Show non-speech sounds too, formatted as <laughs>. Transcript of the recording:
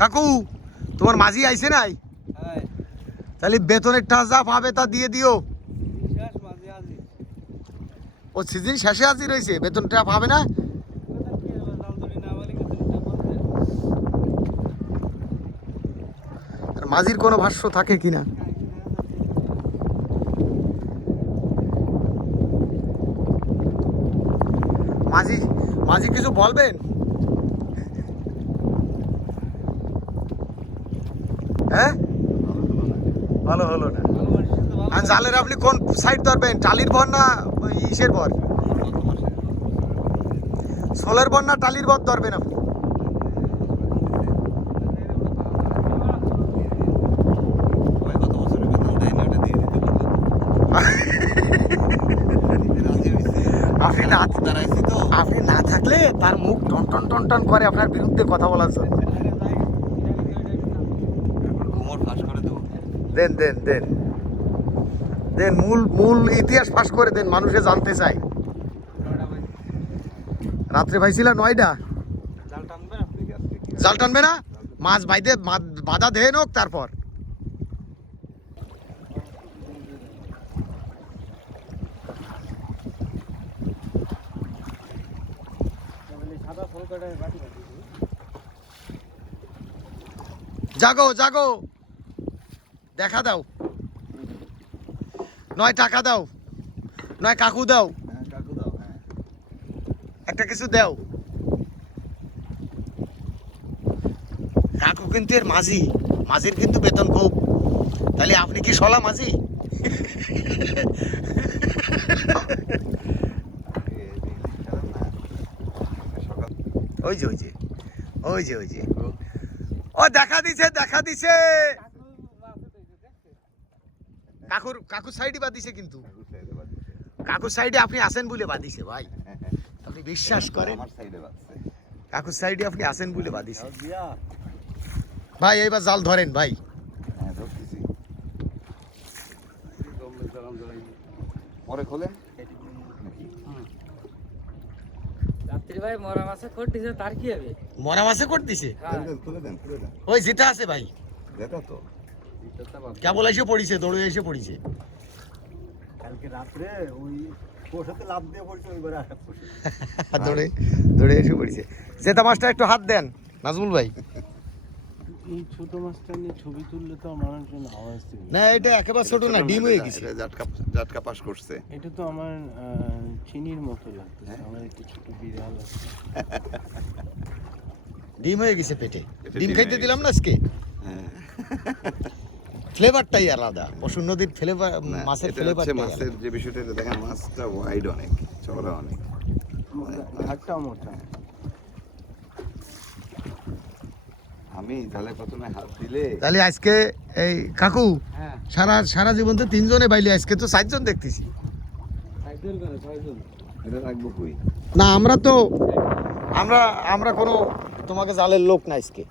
কাকু তোমার মাঝি আইছে নাই? তাহলে বেতনের টাকা যা পাবে তা দিয়ে দিও। ও সিজন শেষে আজি রয়েছে বেতনটা পাবে না? মাঝির কোনো ভাষ্য থাকে কিনা মাঝি মাঝি কিছু বলবেন? হ্যাঁ? ভালো হলো না। আর জালের আপনি কোন সাইড ধরবেন? টালির বর না ইসের বর সোলের বর না টালির বর ধরবেন আপনি? আপনি না আপনি না থাকলে তার মুখ টন টন টন টন করে আপনার বিরুদ্ধে কথা বলার জন্য কোমর ফাঁস করে দেবো দেন দেন দেন। দেন মূল মূল ইতিহাস ফাঁস করে দেন মানুষে জানতে চায়। রাত্রে ভাইছিল নয়ডা জাল টানবে না? মাছ বাইদে মা- বাধা দেন হোক তারপর। জাগো জাগো। দেখা দাও। নয় টাকা দাও। নয় কাকু দাও। হ্যাঁ কাকু দাও হ্যাঁ। একটা কিছু দাও। কাকু কিন্তু এর মাঝি। মাঝির কিন্তু বেতন খুব। তাহলে আপনি কি সলা মাঝি? ওই যে ওই যে। ওই যে ওই যে। ও দেখা দিছে দেখা দিছে। কাকুর কাকুর সাইডে বাদিছে কিন্তু। কাকুর সাইডে আপনি আসেন বলে বাদিছে ভাই। <laughs> আপনি বিশ্বাস করেন? আমার সাইডে বাজছে কাকুর সাইডে আপনি আসেন বলে বাদিছে ভাই এইবার জাল ধরেন ভাই। হ্যাঁ পরে খোলেন। ভাই মরা মাছে খোট দিছে তার কি হবে? মরা মাছে কর দিছে? হ্যাঁ। খুলে দেন, খুলে দেন খুলে দেন। ওই যেটা আছে ভাই। দেখো তো। কেবল এসে পড়িছে দৌড়ে এসে পড়িছে। কালকে রাত্রে ওই লাভ দিয়ে পড়ছে ওইবারে <laughs> দৌড়ে দৌড়ে এসে পড়িছে। জেতা মাছটা একটু হাত দেন নাজমুল ভাই। এই ছোট মাছটা নিয়ে ছবি তুললে তো আমার জন্য আওয়াজ না এটা একেবারে ছোট না ডিম হয়ে গেছে। এটা জাটকা জাটকা পাস করছে। এটা তো আমার চিনির মতো লাগতেছে আমার একটু ছোট বিড়াল আছে। ডিম হয়ে গেছে পেটে। ডিম খাইতে দিলাম না আজকে? হ্যাঁ। ফ্লেভারটাই আলাদা। পশুর নদীর ফ্লেভার মাছের হচ্ছে মাছের যে বিষয়টা এটা দেখেন মাছটা ওয়াইড অনেক চওড়া অনেক। ঘাটটা মোটা। আমি তাহলে প্রথমে হাত দিলে তাহলে আজকে এই কাকু হ্যাঁ। সারা সারা জীবন তো তিনজনে বাইলে আজকে তো চারজন দেখতেছি। না আমরা তো আমরা আমরা কোনো তোমাকে জালের লোক না আজকে।